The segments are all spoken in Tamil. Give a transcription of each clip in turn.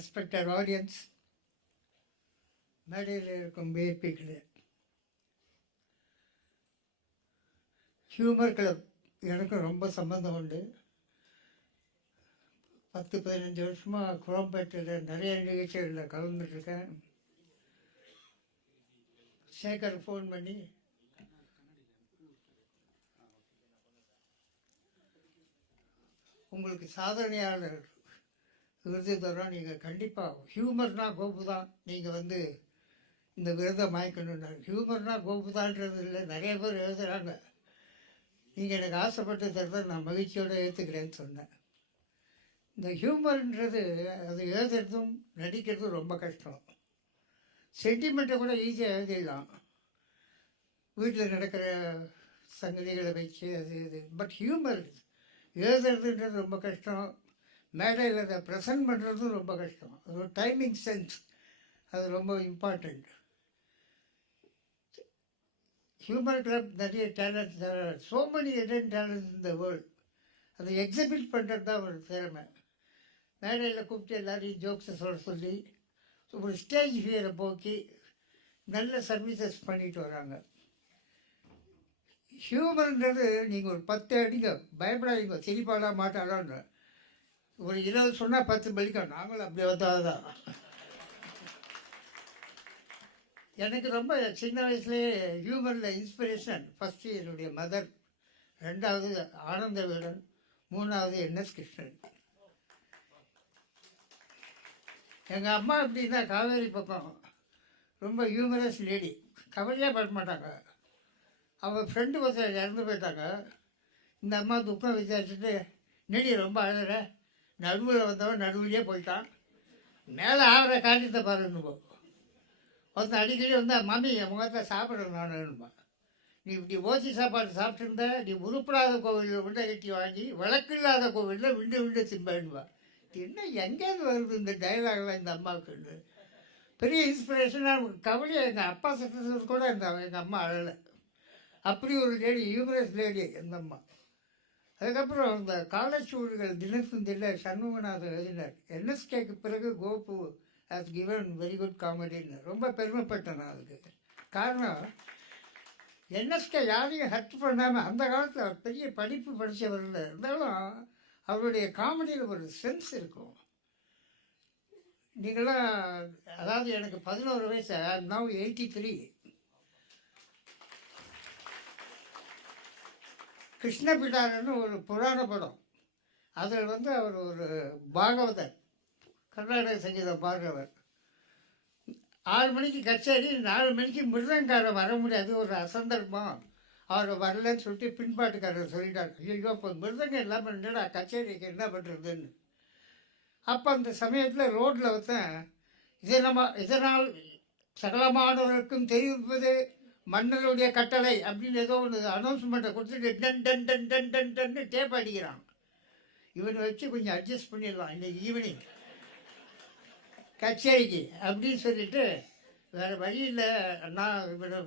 ரெஸ்பெக்டட் ஆடியன்ஸ், மேடையில் இருக்கும் விஐபிகளே, ஹியூமர் கிளப் எனக்கும் ரொம்ப சம்மந்தம் உண்டு. 10-15 வருஷமாக குரோம்பேட்டையில் நிறைய நிகழ்ச்சிகளில் கலந்துட்டுருக்கேன். சேகர் ஃபோன் பண்ணி உங்களுக்கு சாதனையாளர் விருது தரோம், நீங்கள் கண்டிப்பாக ஹியூமர்னா கோபு தான், நீங்கள் இந்த விருதை வாங்கிக்கணுன்னாரு. ஹியூமர்னா கோபு தான்ன்றது இல்லை, நிறைய பேர் எழுதுகிறாங்க. நீங்கள் எனக்கு ஆசைப்பட்டு தரதை நான் மகிழ்ச்சியோடு ஏற்றுக்கிறேன்னு சொன்னேன். இந்த ஹியூமர்ன்றது அது எழுதுறதும் நடிக்கிறதும் ரொம்ப கஷ்டம். சென்டிமெண்ட்டை கூட ஈஸியாக எழுதிடலாம், வீட்டில் நடக்கிற சங்கதிகளை வச்சு அது இது. பட் ஹியூமர் எழுதுறதுன்றது ரொம்ப கஷ்டம். மேடையில் அதை ப்ரெசன்ட் பண்ணுறதும் ரொம்ப கஷ்டம். அது ஒரு டைமிங் சென்ஸ், அது ரொம்ப இம்பார்ட்டண்ட். ஹியூமர் கிளப் நிறைய talents, so many hidden talents in the world. அதை எக்ஸிபிட் பண்ணுறது தான் ஒரு திறமை. மேடையில் கூப்பிட்டு எல்லாரையும் ஜோக்ஸை சொல்லி ஒரு ஸ்டேஜ் ஃபியரை போக்கி நல்ல சர்வீசஸ் பண்ணிட்டு வராங்க. ஹியூமர்ன்றது நீங்கள் ஒரு 10 அடிங்க, பயப்படாதீங்க, சிரிப்பாடா மாட்டாடான்ற. ஒரு 20 சொன்னால் 10 பலிக்கும். நாங்களும் அப்படி வந்தாதான். எனக்கு ரொம்ப சின்ன வயசுலேயே ஹியூமரில் இன்ஸ்பிரேஷன். ஃபஸ்ட்டு என்னுடைய மதர், 2வது ஆனந்த வீடன், 3வது என்எஸ் கிருஷ்ணன். எங்கள் அம்மா எப்படின்னா காவேரி பக்கம் ரொம்ப ஹியூமரஸ் லேடி, கவலையாக பட மாட்டாங்க. அவள் ஃப்ரெண்டு ஒருத்தர் இறந்து போயிட்டாங்க. இந்த அம்மா துக்கம் விசாரிச்சுட்டு, நெடி ரொம்ப அழகிற, நடுவில் வந்தவன் நடுவுலையே போயிட்டான், மேலே ஆகிற காரியத்தை பாருன்னு போ. ஒருத்தன் அடிக்கடி மாமி என் முகத்தில் சாப்பிட்றேன் நானுன்பா. நீ இப்படி ஓசி சாப்பாடு சாப்பிட்டுருந்த, நீ உருப்படாத கோவிலில் விண்டை கட்டி வாங்கி விளக்கில்லாத கோவிலில் விண்டு திம்பேன்னுவா. என்ன எங்கேருந்து வருது இந்த டைலாக்லாம் இந்த அம்மாவுக்குன்னு. பெரிய இன்ஸ்பிரேஷனாக கவலையை. எங்கள் அப்பா சட்டத்தில் கூட எங்கள் அம்மா அழலை. அப்படி ஒரு லேடி, ஹியூமரஸ் லேடி அந்த அம்மா. அதுக்கப்புறம் இந்த காலேஜ் ஊர்கள் தினத்தந்தியில் சண்முகநாதன் எழுதினார், என்எஸ்கேக்கு பிறகு Gopu has given very good காமெடின்னு. ரொம்ப பெருமைப்பட்டேன் நான் அதுக்கு. காரணம், என்எஸ்கே யாரையும் ஹர்ட் பண்ணாமல், அந்த காலத்தில் அவர் பெரிய படிப்பு படித்தவர்கள் இருந்தாலும் அவருடைய காமெடியில் ஒரு சென்ஸ் இருக்கும். நீங்களாம், அதாவது எனக்கு 11 வயசு, நவ் 83. கிருஷ்ணபிடாரன்னு ஒரு புராண படம், அதில் அவர் ஒரு பாகவதர், கர்நாடக சங்கீத பாகவர். 6 மணிக்கு கச்சேரி, 4 மணிக்கு மிருதங்காரர் வர முடியாது, ஒரு அசந்தர்ப்பம், அவர் வரலன்னு சொல்லிட்டு பின்பாட்டுக்காரர் சொல்லிட்டார். ஐயோ, இப்போ மிருதங்கம் இல்லாமல் என்னடா கச்சேரிக்கு என்ன பண்ணுறதுன்னு. அப்போ அந்த சமயத்தில் ரோட்டில் இதனால் சகலமானவர்களுக்கும் தெரிவிப்பது மன்னருடைய கட்டளை அப்படின்னு ஏதோ ஒன்று அனௌன்ஸ்மெண்ட்டை கொடுத்துட்டு டன் டன் டன் டன் டன் டன்னு டேப் அடிக்கிறான். இவனை வச்சு கொஞ்சம் அட்ஜஸ்ட் பண்ணிடலாம் இன்றைக்கி ஈவினிங் கச்சேரிக்கு அப்படின்னு சொல்லிட்டு, வேறு வழி இல்லை. நான் இவனை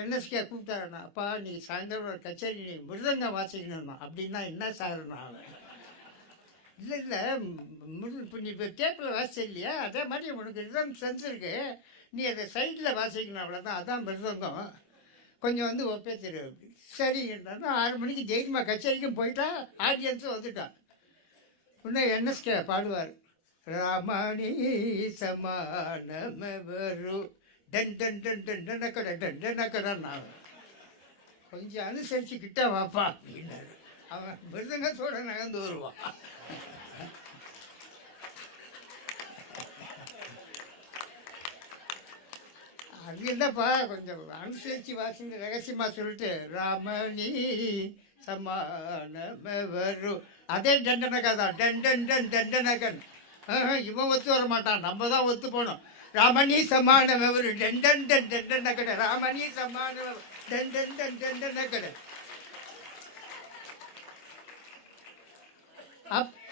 என்எஸ்கே கூப்பிட்டாருண்ணா, அப்பா நீ சாயந்தரம் ஒரு கச்சேரி நீ மிருதங்கம் வாசிக்கணும்னா. அப்படின்னா என்ன சாருண்ணா? இல்லை இப்போ நீ இப்போ டேப்பில் வாசிச்ச இல்லையா, அதே மாதிரி உனக்கு இதுதான் சென்ஸ் இருக்கு, நீ அதை சைடில் வாசிக்கணும், அவ்வளோதான், அதான் மிருதங்கம், கொஞ்சம் ஒப்பேத்திரு. சரி என்னன்னா 6 மணிக்கு தைரியமாக கச்சேரிக்கும் போயிட்டா, ஆடியன்ஸும் வந்துட்டான். இன்னும் என்எஸ்கே பாடுவார், ராமணி சமானமவரு டன் டன் டன் டன் டனக்கடை டன் டனக்கடன்னா. கொஞ்சம் அனுசரிச்சு கிட்ட வாப்பா அப்படின்னாரு. அவன் மிருதங்கத்தோட நகர்ந்து வருவான். அது என்னப்பா, கொஞ்சம் அனுசரித்து வாசிங்க ரகசியமாக சொல்லிட்டு, ராமணி சமானமவரு, அதே டண்டனக்கா தான், டன் டன் டன் டண்டனக்கன். இவன் ஒத்து வர மாட்டான், நம்ம தான் ஒத்து போனோம். ராமணி சமானமவரு டண்டன் டன் டண்டனக்கடை, ராமணி சமானமவர் டண்டன் டன் டண்டனக்கடை.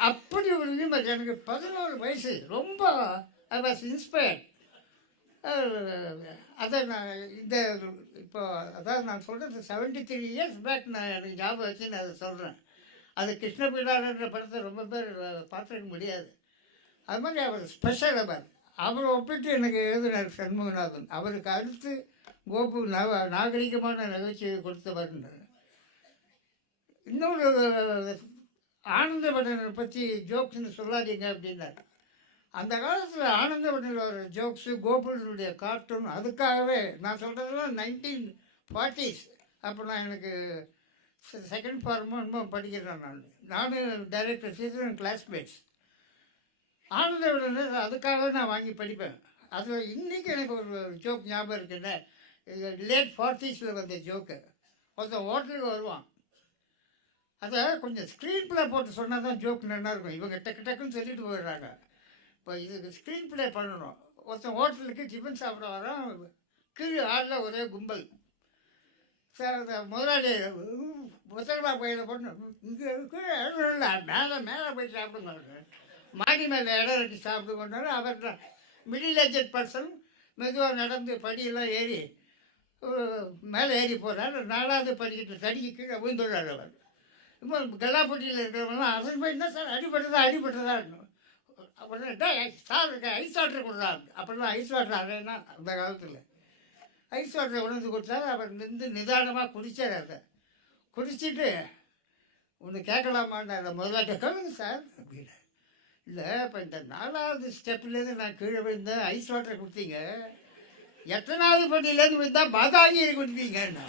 அப்படி ஒரு ஹியூமர். எனக்கு 11 வயசு, ரொம்ப ஐ வாஸ் இன்ஸ்பயர்ட். அதை நான் இப்போ அதாவது நான் சொல்கிறது 73 இயர்ஸ் பேக், நான் எனக்கு ஞாபகம் வச்சு நான் அதை சொல்கிறேன். அது கிருஷ்ணபிடாரன்ற படத்தை ரொம்ப பேர் பார்த்துருக்க முடியாது. அது மாதிரி அவர் ஸ்பெஷல் அவர். அவரை ஒப்பிட்டு எனக்கு எழுதினார் சண்முகநாதன். அவருக்கு அடுத்து கோபு நாகரிகமான நகைச்சுவை கொடுத்தவர். இன்னொரு ஆனந்தவடனை பற்றி ஜோக்ஸ்ன்னு சொல்லாதீங்க அப்படின்னாரு. அந்த காலத்தில் ஆனந்தவடனோட ஜோக்ஸு, கோகுலனுடைய கார்ட்டூன், அதுக்காகவே நான் சொல்கிறதெல்லாம் 1940s. அப்போ நான் எனக்கு செகண்ட் ஃபார்மோ படிக்கிறேன். நானும் டைரக்டர் சீசன் கிளாஸ்மேட்ஸ். ஆனந்தவடனே அதுக்காகவே நான் வாங்கி படிப்பேன். அதில் இன்றைக்கி எனக்கு ஒரு ஜோக் ஞாபகம் இருக்குல்ல, லேட் 40s வந்த ஜோக்கு. ஒருத்தன் ஹோட்டலுக்கு வருவான். அதை கொஞ்சம் ஸ்க்ரீன் ப்ளே போட்டு சொன்னால் தான் ஜோக் நல்லாயிருக்கும். இவங்க டக்கு டக்குன்னு சொல்லிட்டு போயிடுறாங்க. இப்போ இதுக்கு ஸ்க்ரீன் ப்ளே பண்ணணும். ஒருத்தன் ஹோட்டலுக்கு டிஃபன் சாப்பிட வரோம். கீழே ஆளில் ஒரே கும்பல். சார் அந்த முதலாளி முதல்வா கோயிலை போட்டு இங்கே கீழே இல்லை, மேலே போய் சாப்பிடுங்க, மாடி மேலே இடம் இருக்கு சாப்பிடுங்கன்னாரு. அவர் மிடில் ஏஜட் பர்சன் மெதுவாக நடந்து படியெல்லாம் ஏறி மேலே ஏறி போகிறார். 4வது படிக்கிட்டு தடிக்கு கீழே விழுந்துடுறார் அவர். இப்போ கல்லாப்பட்டியில் இருக்கிறவங்களாம் அதன் போய் என்ன சார் அடிபட்டதா அப்படின்னா சார் ஐஸ் வாட்டர் கொடுறாங்க. அப்படிலாம் ஐஸ் வாட்டர் அறைனா அந்த காலத்தில் ஐஸ் வாட்டரை உணர்ந்து கொடுத்தாரு. அவர் நின்று நிதானமாக குடித்தார். அதை குடிச்சிட்டு ஒன்று கேட்கலாமான்னு அந்த முதலாட்ட கேளுங்க சார் அப்படின்னு. இல்லை இப்போ இந்த 4வது ஸ்டெப்லேருந்து நான் கீழே விழுந்தேன், ஐஸ் வாட்டர் கொடுத்தீங்க, எத்தனாவது பட்டியிலேருந்து விழுந்தா பாதாங்கி கொடுத்தீங்கன்னா.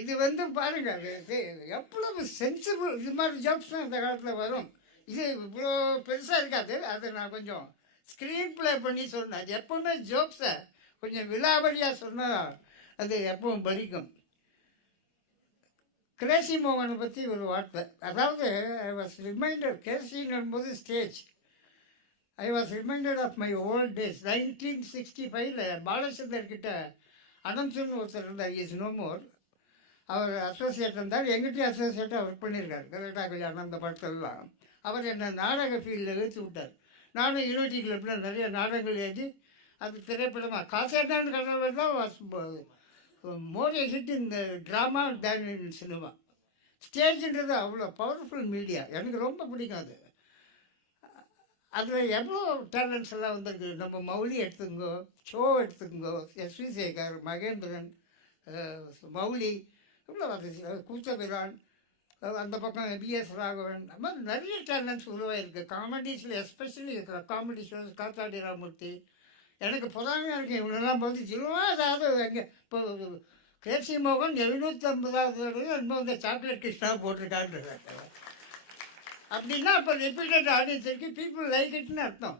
இது பாருங்க, எவ்வளவு சென்சிபிள். இது மாதிரி ஜோக்ஸ் தான் இந்த காலத்தில் வரும். இது இவ்வளோ பெருசாக இருக்காது. அதை நான் கொஞ்சம் ஸ்க்ரீன் ப்ளே பண்ணி சொன்னேன். அது எப்போவுமே ஜோக்ஸை கொஞ்சம் விலாவரியாக சொன்னால் அது எப்பவும் பலிக்கும். கிரேசி மோகனை பற்றி ஒரு வார்த்தை. அதாவது ஐ வாஸ் ரிமைண்டட், கேசிங்கும்போது stage, I was reminded of my old days. 1965 பாலச்சந்தர்கிட்ட அனந்தன் ஒருத்தர் இருந்தார். Is no more. அவர் அசோசியேட் இருந்தார். எங்கிட்டையும் அசோசியேட்டாக ஒர்க் பண்ணியிருக்கார். கரெக்டா கல்யாணம் அந்த படத்தெல்லாம். அவர் என்னை நாடக ஃபீல்டில் எழுத்து விட்டார். நானும் யூனிட்டி கிளப்பில் நிறைய நாடகங்கள் எழுதி அது திரைப்படமாக காசேட்டான்னு கனவு தான் வாஸ் மோர் ஹிட் இந்த ட்ராமா தேன் இன் சினிமா. ஸ்டேஜுன்றது அவ்வளோ பவர்ஃபுல் மீடியா. எனக்கு ரொம்ப பிடிக்கும் அது. அதில் எவ்வளோ டேலண்ட்ஸ் எல்லாம் வந்திருக்கு. நம்ம மௌலி எடுத்துக்கோ, ஷோ எடுத்துக்கோ, எஸ்வி சேகர், மகேந்திரன், மௌலி, இவ்வளோ கூச்சபிரான், அந்த பக்கம் பிஎஸ் ராகவன், அது மாதிரி நிறைய டேலண்ட்ஸ் உருவாயிருக்கு. காமெடிஸில் எஸ்பெஷலி காமெடி ஷோஸ் காத்தாடி ராமூர்த்தி. எனக்கு புறாமையாக இருக்குது இவங்களெல்லாம் பார்த்து ஜிலுவா. அதாவது எங்கே இப்போ கேசி மோகன் 750வது இன்னும் இந்த சாக்லேட் கிருஷ்ணா போட்டிருக்கான்றாங்க. அப்படின்னா இப்போ ரிப்பீட்டட் ஆடியன்ஸ் இருக்குது, பீப்புள் லைக் இட்னு அர்த்தம்.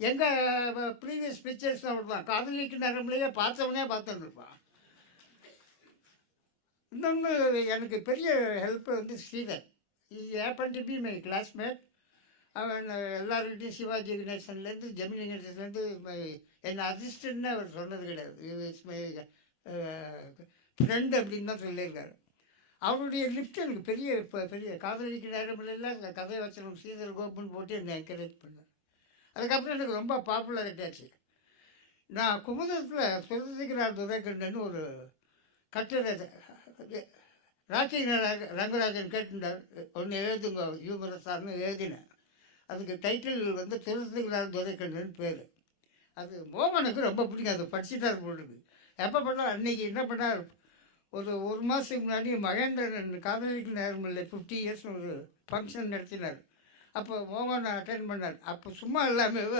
எங்கள் ப்ரீவியஸ் பிக்சர்ஸ் தான் காதலிக்கு நேரம்லேயே பார்த்தவனே பார்த்துருப்பான். இன்னொன்று எனக்கு பெரிய ஹெல்ப் ஸ்ரீதர். இது happen to be my classmate. அவன் எல்லாருக்கிட்டையும் சிவாஜி கணேசன்லேருந்து ஜெமினி கணேசன்லேருந்து என்னை அசிஸ்டன்ட்னு அவர் சொன்னது கிடையாது. இது இஸ் மை ஃப்ரெண்டு அப்படின்னு தான் சொல்லியிருக்காரு. அவருடைய லிஃப்ட் எனக்கு பெரிய காதலிக்கு நேரமில்ல கதை வச்சனம் ஸ்ரீதர் கோப்புன்னு போட்டு என்னை என்கரேஜ் பண்ணார். அதுக்கப்புறம் எனக்கு ரொம்ப பாப்புலரிட்டி ஆச்சு. நான் குமுதத்தில் சுரதிக்கிறார் துரைக்கண்டன் ஒரு கட்டுரை ராக்கி ரங்கராஜன் கேட்டுட்டார், ஒன்று எழுதுங்க யூமரஸார்னு எழுதினேன். அதுக்கு டைட்டில் சுரதிக்கிறார் துரைக்கண்டன் பேர். அது மோகனுக்கு ரொம்ப பிடிக்கும். அது படிச்சுட்டார் போட்டுருக்கு. எப்போ பண்ணால் அன்றைக்கி என்ன பண்ணார், ஒரு மாதத்துக்கு முன்னாடி மகேந்திரன் காதலிக்கு நேரம் இல்லை 50 இயர்ஸ் ஒரு ஃபங்க்ஷன் நடத்தினார். அப்போ மோகன் அட்டென்ட் பண்ணார். அப்போ சும்மா இல்லாமல்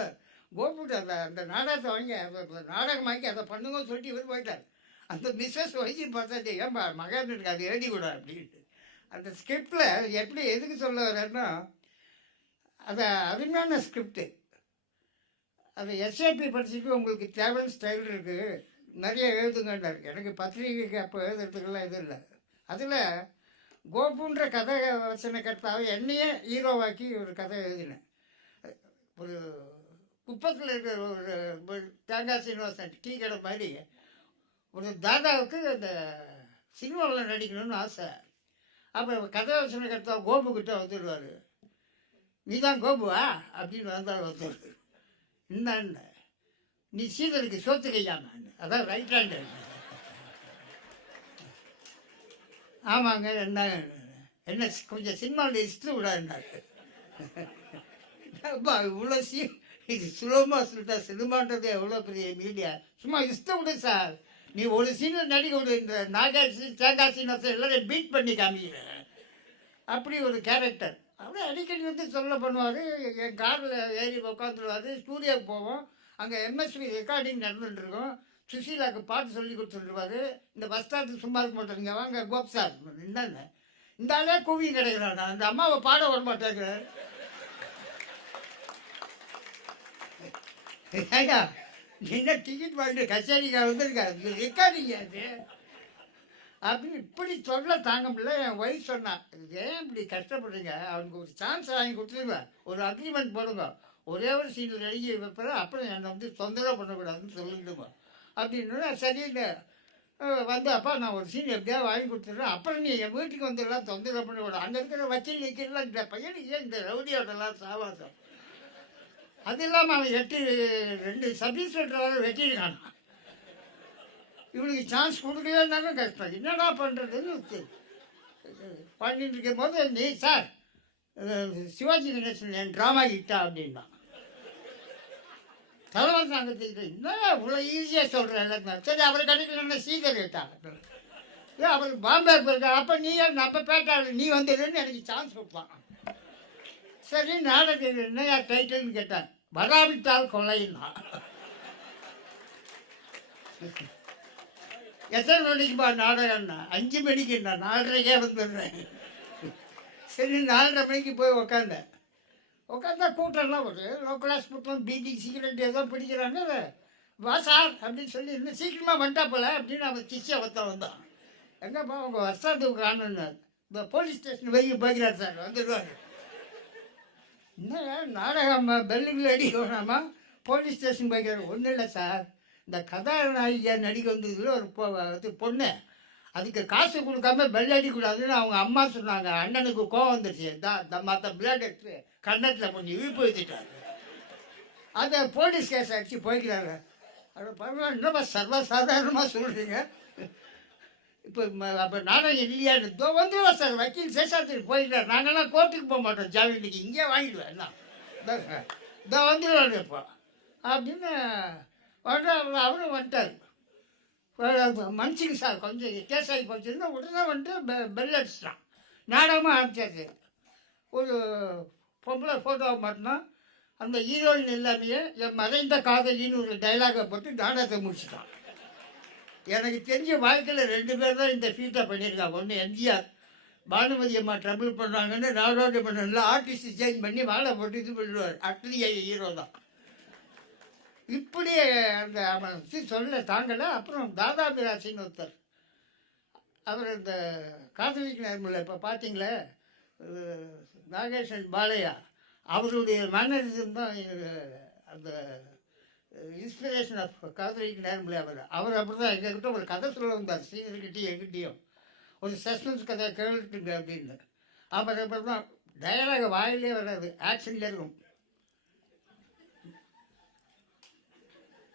கோபுட்டு அந்த நாடகத்தை வாங்கி நாடகமாக்கி அதை பண்ணுங்கன்னு சொல்லிட்டு இவர் போயிட்டார். அந்த மிஸ்ஸஸ் வயசு பார்த்தா ஏன் மகேந்திரனுக்கு அது எழுதி கூட அப்படின்ட்டு. அந்த ஸ்கிரிப்டில் எப்படி எதுக்கு சொல்ல வரேன்னா, அதை அருமையான ஸ்கிரிப்டு. அதை எஸ்ஏபி படிச்சுட்டு உங்களுக்கு தேவன் ஸ்டைல் இருக்குது, நிறைய எழுதுங்கன்றார். எனக்கு பத்திரிகைக்கு அப்போ எழுதுறதுக்கெல்லாம் இது இல்லை. அதில் கோபுன்ற கதை வசனக்கர்த்தாவை என்னையே ஹீரோவாக்கி ஒரு கதை எழுதினேன். ஒரு குப்பத்தில் இருக்கிற ஒரு தேங்காய் சீனிவாசன் டீ கடை மாதிரி ஒரு தாதாவுக்கு அந்த சினிமாவில் நடிக்கணும்னு ஆசை. அப்போ கதை வசனக்கர்த்தா கோபுக்கிட்ட வந்துடுவார். நீ தான் கோபுவா அப்படின்னு வந்தால் ஒருத்தர், என்ன நீ சீதனுக்கு சோத்து கையாம, அதான் ரைட் ஹேண்டு. ஆமாங்க. என்ன என்ன கொஞ்சம் சினிமாவில் ஹிஸ்ட்ரி விடாதுனாரு. அப்பா இவ்வளோ இது சுலபமாக சொல்லிட்டா, சினிமான்றது எவ்வளோ பெரிய மீடியா. சும்மா இஷ்டம் விடு சார். நீ ஒரு சீனில் நடிக்க விடு. இந்த நாகாசி தேங்காய் சீனத்தை எல்லாரும் பீட் பண்ணி காமிக்கிறேன். அப்படி ஒரு கேரக்டர். அப்படியே அடிக்கடி வந்து சொல்ல பண்ணுவார். என் காரில் ஏறி உட்காந்துருவார். ஸ்டூடியோவுக்கு போவோம். அங்கே எம்எஸ்வி ரெக்கார்டிங் நடந்துட்டுருக்கோம். சுஷீலாவுக்கு பாட்டு சொல்லி கொடுத்துருவார். இந்த பஸ் ஸ்டாண்டுக்கு சும்மா இருக்க மாட்டேங்க, வாங்க கோப் சார் என்னென்ன இந்த ஆளே கூவி கிடைக்கிறான். அந்த அம்மாவை பாட வர மாட்டேங்கிறார். ஏங்க என்ன டிக்கெட் வாங்கிட்டு கச்சேரிக்காக வந்துருக்காரு, ரெக்கார்டிங்க அது அப்படின்னு இப்படி சொல்ல தாங்க முடியல. என் ஒய்ஃப் சொன்னான், ஏன் இப்படி கஷ்டப்படுறீங்க, அவனுக்கு ஒரு சான்ஸ் வாங்கி கொடுத்துருவேன், ஒரு அக்ரிமெண்ட் போடுங்க, ஒரே ஒரு சீனில் நடிகை வைப்பேன், அப்புறம் என்னை வந்து தொந்தரவு பண்ணக்கூடாதுன்னு சொல்லிடுங்க அப்படின்னு. சரின்னு வந்து அப்பா நான் ஒரு சீன் எப்படியாவது வாங்கி கொடுத்துட்றேன், அப்புறம் நீ என் வீட்டுக்கு வந்துடலாம், தொந்தரவு பண்ணக்கூடாது. அங்கே இருக்கிற வக்கீல் நிற்கிறலாம், இந்த பையனுக்கு ஏன் இந்த ரவுடியோடலாம் சாவாசம். அது இல்லாமல் அவன் 2 சப் இன்ஸ்பெக்டர் வர வெட்டியிருக்கான். இவனுக்கு சான்ஸ் கொடுக்கவே இருந்தாலும் கஷ்டம், என்னடா பண்ணுறதுன்னு பண்ணிட்டு இருக்கும் போது நீ சார் சிவாஜி கணேசன் என் ட்ராமா கிட்டா அப்படின்னா தலைவர் சங்கத்துக்கிட்ட இன்னும் இவ்வளோ ஈஸியாக சொல்கிறேன் எல்லாருமே. சரி அவர் கிடைக்கலன்னா சீக்கிரம் கேட்டாங்க, ஏன் அவருக்கு பாம்பே போயிருக்கா, அப்போ நீ நம்ம பேட்டாள் நீ வந்துடுன்னு எனக்கு சான்ஸ் கொடுப்பான். சரி நாடகம் என்னையா டைட்டில்னு கேட்டான், வராவிட்டால் கொலைன்னா. எத்தனை மணிக்குப்பா நாடகம்னா, 5 மணிக்கு, நான் 4:30 வந்துடுறேன். சரி 4:30 மணிக்கு போய் உக்காந்தேன். உட்காந்தா கூட்டம்லாம் ஒரு லோ கிளாஸ் கூட்டம், பீடி சிகரெட் ஏதோ பிடிக்கிறாங்க. வா சார் அப்படின்னு சொல்லி இன்னும் சீக்கிரமாக வந்துட்டா போல அப்படின்னு அவன் சிச்சை வந்தான். எங்கப்பா உங்கள் வருஷத்துக்கு காணுன்னு, இந்த போலீஸ் ஸ்டேஷன் வரைக்கும் போய்கிறார் சார், வந்துடுவார். என்ன நாடகம் பெல்லுங்களை அடிக்க வேணாமா, போலீஸ் ஸ்டேஷன் போய்க்கிறார். ஒன்றும் இல்லை சார், இந்த கதாநாயகியா நடிக்க வந்ததுல ஒரு பொண்ணு, அதுக்கு காசு கொடுக்காம பெல் அடிக்கூடாதுன்னு அவங்க அம்மா சொன்னாங்க. அண்ணனுக்கு கோவம் வந்துருச்சு, மற்ற பிளட் எடுத்து கன்னத்தில் கொஞ்சம் இழுப்பு வச்சுட்டாரு. அதை போலீஸ் கேஸ் அடித்து போய்க்கிறாங்க. அதை பரவாயில்ல, என்னப்பா சர்வசாதாரணமாக சொல்கிறீங்க, இப்போ அப்போ நாடகம் இல்லையான்னு இதோ வந்துடுவோம் சார், வக்கீல் சேஷாத்துக்கு போயிட்டார், நாங்கள்லாம் கோர்ட்டுக்கு போக மாட்டோம், ஜாமீனுக்கு இங்கே வாங்கிடுவேன் என்ன இதோ வந்துடுவாரு இப்போ அப்படின்னு அவரும் வந்துட்டார். மனுஷங்க சார் கொஞ்சம் கேஸ் ஆகி போச்சுன்னா உடனே வந்துட்டு பெல் அடிச்சிட்டான். நாடகமாக ஆரம்பிச்சாச்சு. ஒரு பொம்பளை ஃபோட்டோவை மாட்டினா அந்த ஹீரோயின் எல்லாமே என் மறைந்த காதலின்னு ஒரு டைலாகை போட்டு நாடகத்தை முடிச்சுட்டான். எனக்கு தெரிஞ்ச வாழ்க்கையில் 2 பேர் தான் இந்த ஃபீட்டை பண்ணியிருக்காங்க. ஒன்று எம்ஜிஆர், பானுமதி அம்மா ட்ரபிள் பண்ணுறாங்கன்னு நாடோட பண்ணல ஆர்டிஸ்ட் சேஞ்ச் பண்ணி வாழை போட்டு இது பண்ணிடுவார். அட்லி ஹீரோ தான். இப்படி அந்த அவன் சொல்ல தாங்கலை. அப்புறம் தாதா மிராசின்னு ஒருத்தர், அவர் இந்த காதலிக்கு நேர்மலை இப்போ பார்த்தீங்களே நாகேஷன் பாலையா, அவருடைய மேனரிசம் தான் அந்த இன்ஸ்பிரேஷன் ஆஃப் காதலிக்கு நேர்மலை. அவர் அப்படி தான் எங்ககிட்ட ஒரு கதை சொல்ல வந்தார், சீனியர்கிட்டையும் எங்கிட்டையும் ஒரு சஸ்பென்ஸ் கதை கேட்டுங்க அப்படின்னு. அவர் அப்படி தான் டயலாக வாயிலே வராது, ஆக்ஷன்லேயே இருக்கும்.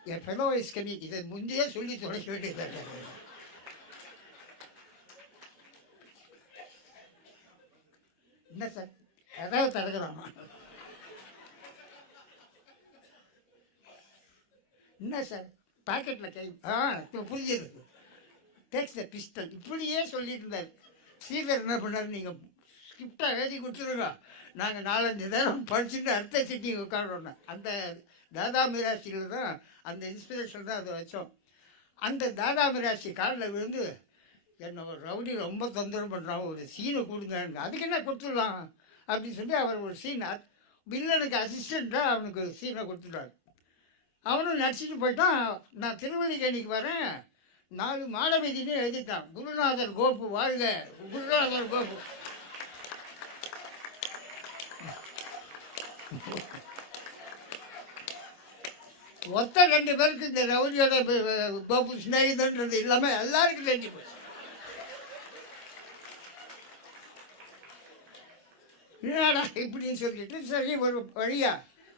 என் ஃபெலோ வயசு கம்மி, இதை முந்தையே சொல்லி தொடக்க வேண்டியதாக. என்ன சார் ஏதாவது தடுக்கிறாமா, என்ன சார் பாக்கெட்டில் கை இப்போ புரிஞ்சுது, டேக்ஸ் த பிஸ்டல் இப்படியே சொல்லிட்டு இருந்தார். ஸ்ரீதர் என்ன பண்ணார், நீங்கள் ஸ்கிரிப்டாக எழுதி கொடுத்துருங்க, நாங்கள் 4-5 நேரம் படிச்சுட்டு அடுத்த சிட்டிங் உட்காரோன்னு. அந்த தாதா மிராசியில் தான் அந்த இன்ஸ்பிரேஷன் தான் அதை வச்சோம். அந்த தாதா மிராசி காலில் விழுந்து, என்னை ஒரு ரவுடி ரொம்ப தொந்தரவு பண்ணுறான், ஒரு சீனை கொடுங்க, அதுக்கு என்ன கொடுத்துடலாம் அப்படின்னு சொல்லி அவர் ஒரு சீனை வில்லனுக்கு அசிஸ்டண்ட்டாக அவனுக்கு ஒரு சீனை கொடுத்துட்டார். அவனும் நடிச்சுட்டு போயிட்டான். நான் திருவல்லிக்கேணிக்கு வரேன், 4 மாடவீதினே எழுதிட்டான், குருநாதர் கோப்பு வாழ்க, குருநாதர் கோப்பு. ஒத்த 2 பேருக்கு இந்த ரவுடியோட கோப்பு ஸ்நேகிதன்றது இல்லாமல் எல்லாருக்கும் தெரிஞ்சு போச்சு. என்னடா இப்படின்னு சொல்லிட்டு சரி ஒரு வழியா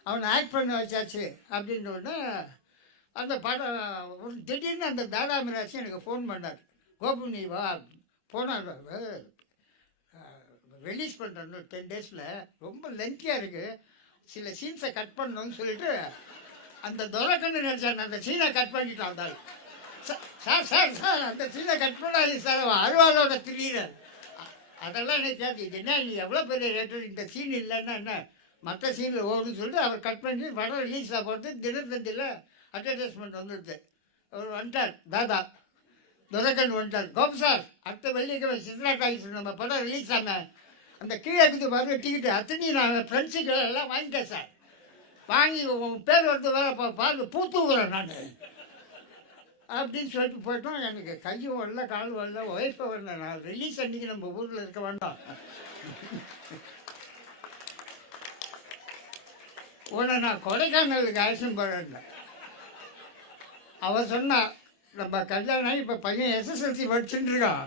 அவனை ஆக்ட் பண்ண வச்சாச்சு அப்படின்ற உடனே அந்த படம் ஒரு திடீர்னு அந்த தாதா மிராசி எனக்கு ஃபோன் பண்ணார், கோபு நீ வா போனால் ரிலீஸ் பண்ணுறேன் 10 டேஸில், ரொம்ப லென்த்தியாக இருக்குது, சில சீன்ஸை கட் பண்ணணும்னு சொல்லிட்டு அந்த துரைக்கண்ணு நினச்சான் அந்த சீனை கட் பண்ணிட்டான். அந்த சார் சார் சார் அந்த சீனை கட் பண்ணாது சார், அவன் அருவாளோட திடீர் அதெல்லாம் எனக்கு கேட்டு என்ன நீ எவ்வளோ பெரிய ரேட்டர், இந்த சீன் இல்லைன்னா என்ன மற்ற சீனில் ஓடுன்னு சொல்லிட்டு அவர் கட் பண்ணி படம் ரிலீஸ் ஆகிறது. தினத்தந்தியில் அட்வர்டைஸ்மெண்ட் வந்துடுது. அவர் வந்துட்டார், தாதா துரைக்கண்ணு வந்துட்டார், கோபு சார் அடுத்த வெள்ளிக்கிழமை சித்ரா டாய்ஸ் நம்ம படம் ரிலீஸ் ஆன அந்த கீழே இருக்குது பாருங்க டிக்கெட்டு, அத்தனையும் நான் ஃப்ரெண்ட்ஸுக்கு எல்லாம் வாங்கிட்டேன் சார், வாங்கி உன் பேர் வந்து வர பாருங்க பூத்துக்குறேன் நான் அப்படின்னு சொல்லிட்டு போயிட்டோம். எனக்கு கையும் வரல கால் வரல, ஒய்ஃபை வரல. நான் ரிலீஸ் அன்றைக்கி நம்ம ஊரில் இருக்க வேண்டாம், உன்னை நான் கொடைக்கானலுக்கு ஆக்ஷன் போகிறேன். அவள் சொன்னா நம்ம கல்யாணம் ஆகி இப்போ பையன் SSLC படிச்சுட்டு இருக்கான்,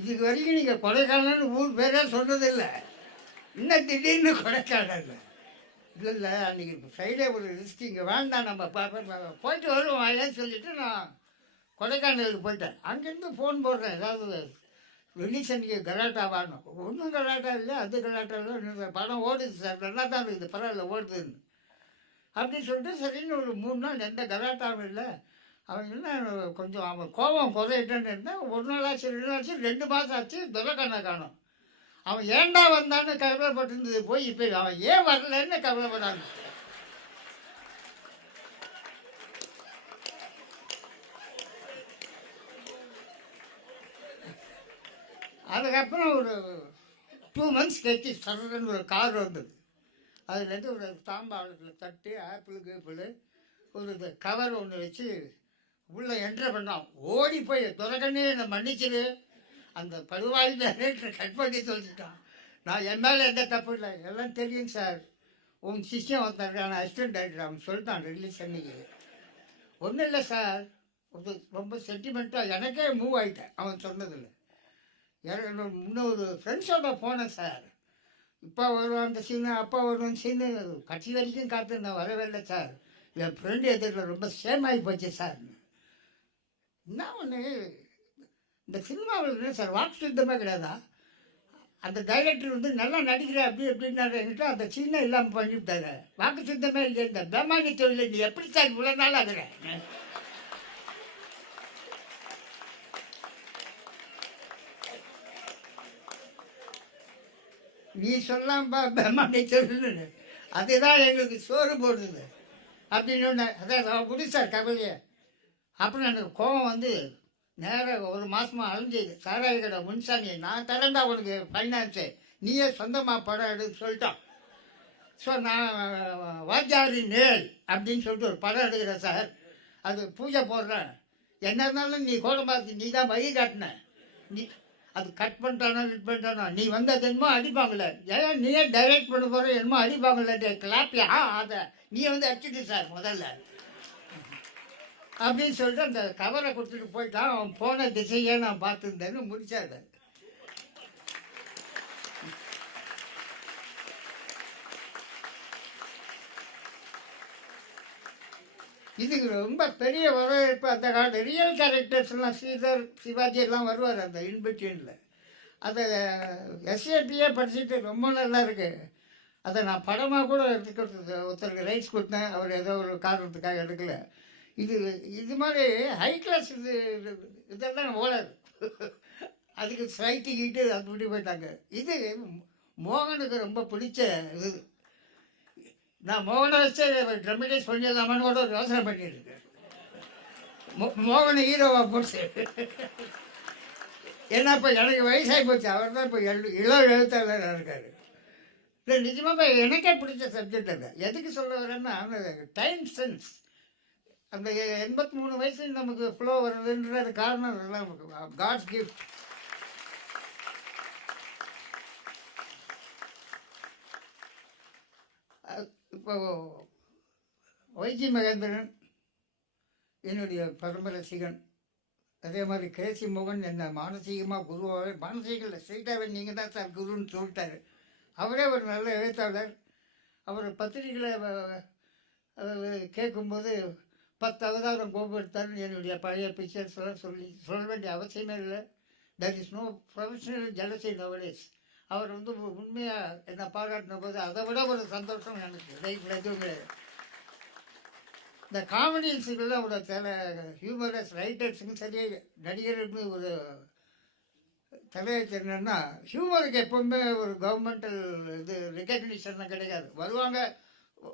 இதுக்கு வரைக்கும் நீங்கள் கொடைக்கானல்னு ஊர் பேரே சொன்னதில்லை, இன்னும் திடீர்னு கொடைக்கானல் இல்லை இல்லை. அன்றைக்கி ஃப்ரைடே ஒரு ரிஸ்க் இங்கே வேண்டாம் நம்ம போயிட்டு வருவோம் ஏன்னு சொல்லிவிட்டு நான் கொடைக்கானலுக்கு போயிட்டேன். அங்கேருந்து ஃபோன் போடுறேன், ஏதாவது ரிலீஸ் அன்றைக்கி கலாட்டா வாடணும். ஒன்றும் கலாட்டா இல்லை, அது கலாட்டா இல்லை, படம் ஓடுது சார், நல்லா தான் இருக்குது, பரவாயில்ல ஓடுதுன்னு அப்படின்னு சொல்லிட்டு சரின்னு ஒரு 3 நாள் எந்த கலாட்டாவும் இல்லை. அவன் என்ன கொஞ்சம் அவன் கோபம் குறையிட்டேன்னு இருந்தேன். 1 நாள் ஆச்சு 2 நாள் ஆச்சு 2 மாதம் ஆச்சு, துரைக்கண்ணை காணும். அவன் ஏண்டா வந்தான்னு கவலைப்பட்டுருந்தது போய் இப்போ அவன் ஏன் வரலன்னு கவலைப்படாது. அதுக்கப்புறம் ஒரு 2 மந்த்ஸ் கழிச்சு சரன்னு ஒரு கார் வந்தது. அதுலேருந்து ஒரு தாம்பாளத்தில் தட்டு ஆப்பிள் ஒரு கவர் ஒன்று வச்சு உள்ளே என்ட்ரு பண்ணான். ஓடி போய் துரைக்கண்ணே என்னை மன்னிச்சிரு, அந்த படுவாய் ரேட்டை கட் பண்ணி சொல்லிட்டான். நான் என் மேலே எந்த தப்பு இல்லை, எல்லாம் தெரியும் சார், உன் சிஷ்யம் வந்தாருக்கான அசிஸ்டன்ட் டைரக்டர் அவன் சொல்லிட்டான் ரிலீஸ் அன்னைக்கு. ஒன்றும் இல்லை சார், ரொம்ப சென்டிமெண்ட்டாக எனக்கே மூவ் ஆகிட்டேன் அவன் சொன்னதில்லை. இன்னொரு ஃப்ரெண்ட்ஸோட போனேன் சார், இப்போ வருவான் அந்த சீனு, அப்பா வருவான் சீனு, கட்சி வரைக்கும் காத்து நான் வரவே இல்லை சார், என் ஃப்ரெண்டு எதிரில் ரொம்ப சேம் ஆகி போச்சு சார். என்ன ஒன்று இந்த சினிமாவில் என்ன சார் வாக்கு சுத்தமாக கிடையாதா, அந்த டைரக்டர் வந்து நல்லா நடிக்கிற அப்படி எப்படின்னாரு என்கிட்ட, அந்த சீனை இல்லாமல் பண்ணிவிட்டாரு, வாக்கு சுத்தமே இல்லை, இந்த பிரம்மாண்டி தொழில் நீ எப்படி சார் இவ்வளோ நாள் ஆகுற, நீ சொல்லாம்பா பிரம்மாண்டி தொழில் அதுதான் எங்களுக்கு சோறு போடுறது அப்படின்னு ஒன்று. அதான் முடிச்சார் கவலையை. அப்புறம் எனக்கு கோபம் வந்து நேராக 1 மாதமாக அலைஞ்சி சாராய கடை முன்சாமி நான் தரேன்டா உனக்கு ஃபைனான்ஸு, நீயே சொந்தமாக படம் எடுன்னு சொல்லிட்டான். ஸோ நான் வாத்தியாரி நேல் அப்படின்னு சொல்லிட்டு ஒரு படம் எடுக்கிறேன் சார், அது பூஜை போடுறேன், என்ன இருந்தாலும் நீ கோலமாக்கு நீ தான் வழி காட்டின, நீ அது கட் பண்ணிட்டானோ இட் பண்ணிட்டானோ நீ வந்தது என்னமோ அடிப்பாங்களே, ஏன் நீயே டைரக்ட் பண்ண போகிற என்னமோ அடிப்பாங்களே கிளாப்பியா, அதை நீ வந்து அடிச்சுட்டு சார் முதல்ல அப்படின்னு சொல்லிட்டு அந்த கவரை கொடுத்துட்டு போயிட்டான். அவன் போன திசையே நான் பார்த்துருந்தேன்னு முடிச்சாரு. இதுக்கு ரொம்ப பெரிய வரவேற்பு அந்த காலத்து ரியல் கேரக்டர்ஸ்லாம் ஸ்ரீதர் சிவாஜி எல்லாம் வருவார் அந்த இன்பிட்வீனில். அதை SAPயே படிச்சுட்டு ரொம்ப நல்லா இருக்குது. அதை நான் படமாக கூட எடுத்துக்கிறது, ஒருத்தருக்கு ரைட்ஸ் கொடுத்தேன், அவர் ஏதோ ஒரு காரணத்துக்காக எடுக்கல. இது மாதிரி ஹை கிளாஸ் இதெல்லாம் ஓடாது, அதுக்கு ஸ்ட்ரைட்டிக்கிட்டு அப்படி போயிட்டாங்க. இது மோகனுக்கு ரொம்ப பிடிச்ச இது. நான் மோகனை வச்சு ட்ரமடைஸ் பண்ணிடலாமான்னு கூட ஒரு யோசனை பண்ணியிருக்கேன். மோகனை ஹீரோவாக போச்சு, ஏன்னா இப்போ எனக்கு வயசாகி போச்சு, அவர் தான் இப்போ இளம் எழுத்தாளராக இருக்கார். இல்லை நிஜமாக எனக்கே பிடிச்ச சப்ஜெக்ட் அது. எதுக்கு சொல்ல வரேன்னா டைம் சென்ஸ், அந்த 83 வயசுல நமக்கு ஃப்ளோ வருதுன்றது காரணம் இதெல்லாம் நமக்கு காட்ஸ் கிஃப்ட். இப்போ வைஜி மகேந்திரன் என்னுடைய பரம ரசிகன், அதே மாதிரி கேசி மோகன் என்ன மானசீகமாக குருவாகவே, மானசீகத்தில் ஸ்ட்ரெயிட்டாகவே நீங்கள் தான் சார் குருன்னு சொல்லிட்டாரு. அவரே ஒரு நல்ல எழுத்தாளர். அவர் பத்திரிகையில் கேட்கும்போது 10 அவதாரம் கோபு எடுத்தாருன்னு என்னுடைய பழைய பிக்சர்ஸ் எல்லாம் சொல்ல வேண்டிய அவசியமே இல்லை. There is no professional jealousy nowadays. அவர் வந்து உண்மையாக என்னை பாராட்டின போது அதை விட ஒரு சந்தோஷம் எனக்கு லைஃப்பில் எதுவும் கிடையாது. இந்த காமெடியன்ஸுக்கெல்லாம் ஒரு சில ஹியூமரஸ் ரைட்டர்ஸுக்கும் சரி நடிகர்களுக்கு ஒரு தலையெழுத்து என்னன்னா, ஹியூமருக்கு எப்போவுமே ஒரு கவர்மெண்டல் இது ரெக்கக்னிஷன்லாம் கிடைக்காது. வருவாங்க,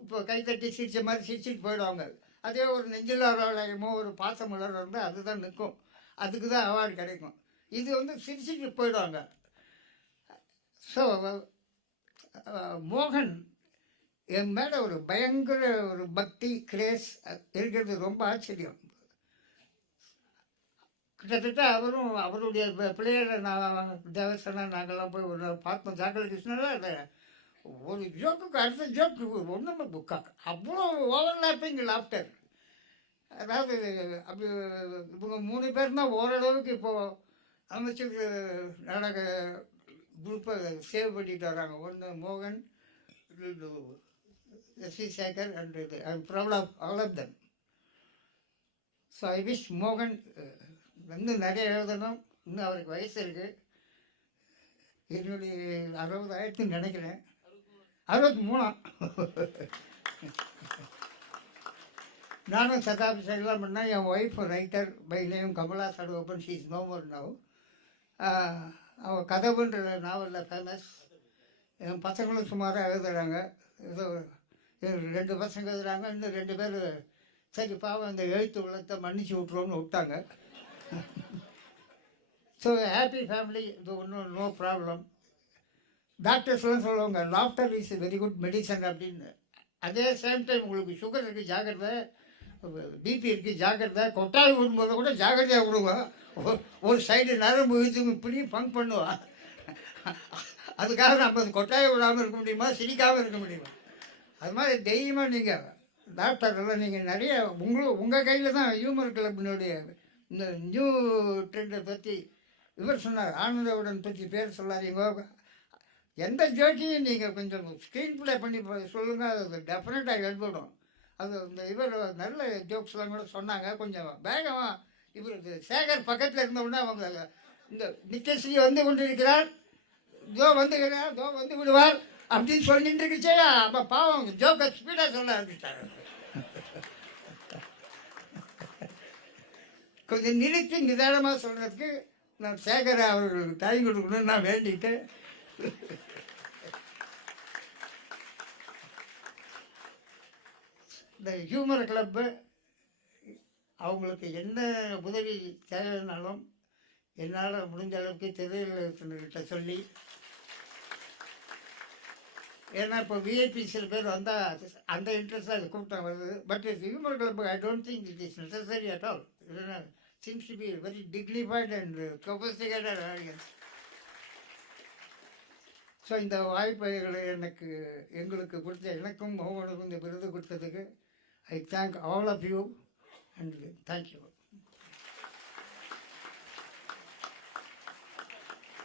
இப்போ கைத்தட்டி சிரிச்ச மாதிரி சிரிச்சிட்டு போயிடுவாங்க. அதே ஒரு நெஞ்சிலாலயமோ ஒரு பாசமலர் வந்து அதுதான் நிற்கும், அதுக்கு தான் அவார்டு கிடைக்கும். இது வந்து சிரிச்சிட்டு போயிடுவாங்க. ஸோ மோகன் என் மேலே ஒரு பயங்கர ஒரு பக்தி கிரேஸ் இருக்கிறது ரொம்ப ஆச்சரியம். கிட்டத்தட்ட அவரும் அவருடைய பிள்ளைகளை நான் தேவசனா நாங்கள்லாம் போய் ஒரு பார்த்தோம். ஜாக்கல் கிருஷ்ணன் அதை ஒரு ஜோக்குக்கு அடுத்த ஜோக்கு ஒன்றுமே புக்காக அவ்வளோ ஓவர்லாப்பிங் லாஃப்டர். அதாவது அப்படி இவங்க 3 பேர் தான் ஓரளவுக்கு இப்போது அமைச்சர் நாடக குரூப்பை சேவ் பண்ணிட்டு வராங்க. ஒன்று மோகன், எஸ்வி சேகர் அண்ட் இது. I am proud of all of them. So I wish மோகன் இன்னும் நிறைய எழுதணும். இன்னும் அவருக்கு வயசு இருக்குது. என்னுடைய 60 ஆயிரத்துன்னு நினைக்கிறேன். 63. நானும் சதாப்தி சைடெலாம் பண்ணேன். என் wife writer by name Kamala Saduvappan. She is no more now. அவள் கதவுன்ற நாவலில் ஃபேமஸ். என் பசங்களும் சுமாராக எழுதுகிறாங்க. ஏதோ 2 பசங்க எழுதுகிறாங்க. இன்னும் 2 பேர் சரி பாவம் இந்த எழுத்து உள்ளத்தை மன்னிச்சு விட்ருவோன்னு விட்டாங்க. So happy family. இது ஒன்றும் நோ ப்ராப்ளம். டாக்டர்ஸ்லாம் சொல்லுவாங்க laughter is very good medicine அப்படின்னு. அதே சேம் டைம் உங்களுக்கு சுகர் இருக்குது ஜாக்கிரதை, பிபி இருக்குது ஜாக்கிரதை, கொட்டாய் விடும்போது கூட ஜாக்கிரதையாக விடுவோம். ஒரு சைடு நரம்பு இழுத்து இப்படி பங்க் பண்ணுவான். அதுக்காக நம்ம அந்த கொட்டாயை விடாமல் இருக்க முடியுமா, சிரிக்காமல் இருக்க முடியுமா? அது மாதிரி தைரியமாக நீங்கள் டாக்டர்லாம் நீங்கள் நிறைய உங்கள் கையில் தான். ஹியூமர் கிளப்பினுடைய இந்த நியூ ட்ரெண்டை பற்றி இவர் சொன்னார், ஆனந்தவுடன் பற்றி பேர் சொல்லாதீங்க. எந்த ஜோக்கையும் நீங்கள் கொஞ்சம் ஸ்க்ரீன் ப்ளே பண்ணி சொல்லுங்கள், அது டெஃபினட்டாக எழுதப்படும். அது இந்த இவர் நல்ல ஜோக்ஸ்லாம் கூட சொன்னாங்க. கொஞ்சம் வேகமாக இவர் சேகர் பக்கத்தில் இருந்தவுடனே அவங்க இந்த நித்யஸ்ரீ வந்து கொண்டு இருக்கிறார், ஜோ வந்துகிறார், ஜோ வந்து விடுவார் அப்படின்னு சொல்லிட்டு இருக்குச்சே. அப்போ பாவம் ஜோக்கை ஸ்பீடாக சொல்ல ஆரம்பிச்சிட்டார். கொஞ்சம் நிறுத்தி நிதானமாக சொல்கிறதுக்கு நான் சேகரை அவர்களுக்கு டைம் கொடுக்கணும்னு நான் வேண்டிட்டு இந்த ஹியூமர் கிளப்பு அவங்களுக்கு என்ன உதவி தேவைன்னாலும் என்னால் முடிஞ்ச அளவுக்கு திரையிட்ட சொல்லி, ஏன்னா இப்போ விஐபி சில பேர் வந்தால் அந்த இன்ட்ரெஸ்டாக அது கூட்டம் வருது. But humour club I don't think it is necessary at all. seems to be very dignified and sophisticated audience. So இந்த வாய்ப்புகளை எங்களுக்கு கொடுத்த எனக்கும் மோகனுக்கும் இந்த விருது கொடுத்ததுக்கு I thank all of you and thank you.